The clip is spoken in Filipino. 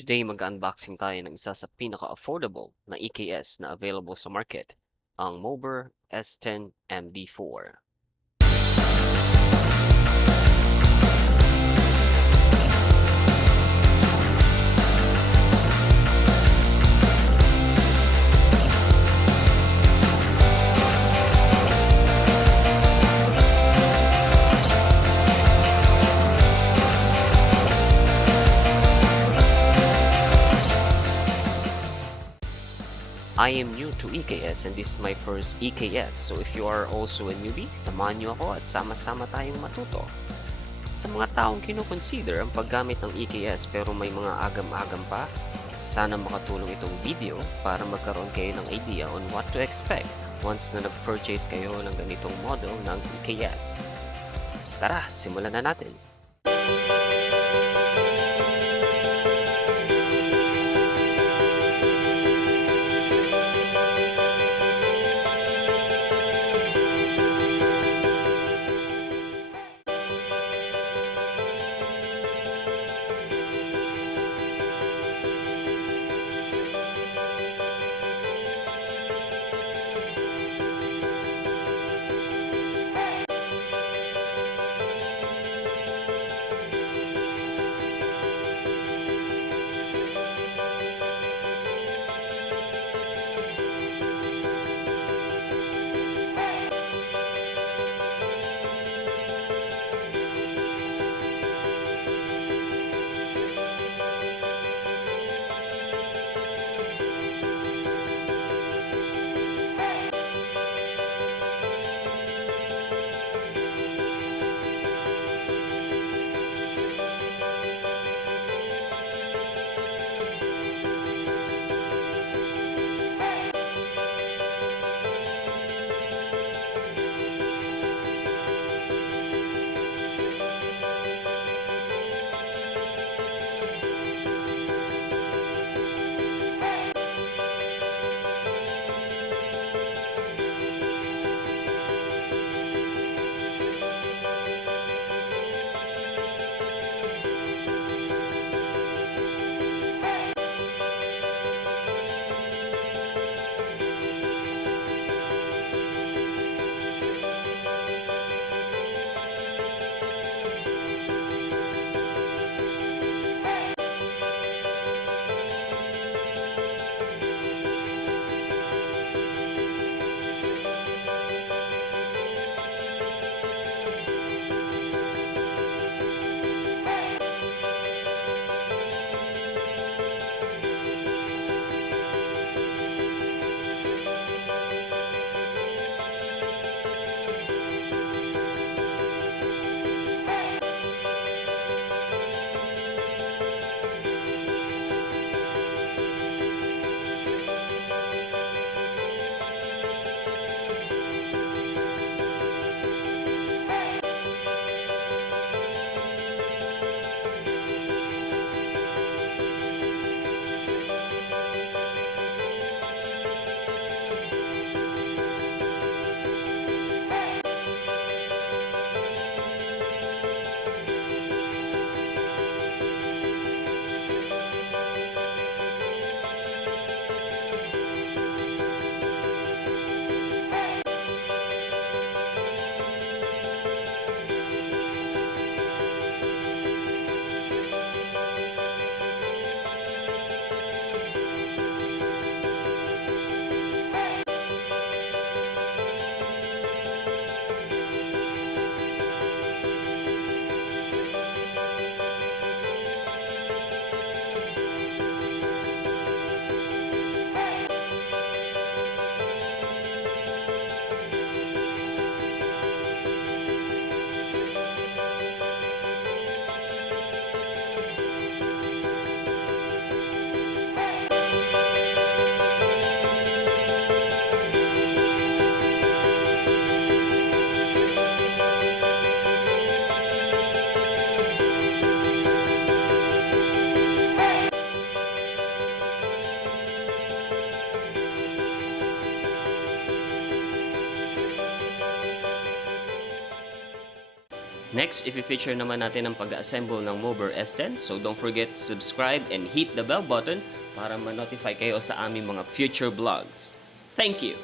Today mag-unboxing tayo ng isa sa pinaka-affordable na EKS na available sa market, ang Mober S10 MD4. I am new to EKS and this is my first EKS, so if you are also a newbie, samahan niyo ako at sama-sama tayong matuto. Sa mga taong kinoconsider ang paggamit ng EKS pero may mga agam-agam pa, sana makatulong itong video para magkaroon kayo ng idea on what to expect once na nag-purchase kayo ng ganitong model ng EKS. Tara, simulan na natin! Next, i-feature naman natin ang pag-assemble ng Mover S10. So don't forget to subscribe and hit the bell button para ma-notify kayo sa aming mga future vlogs. Thank you!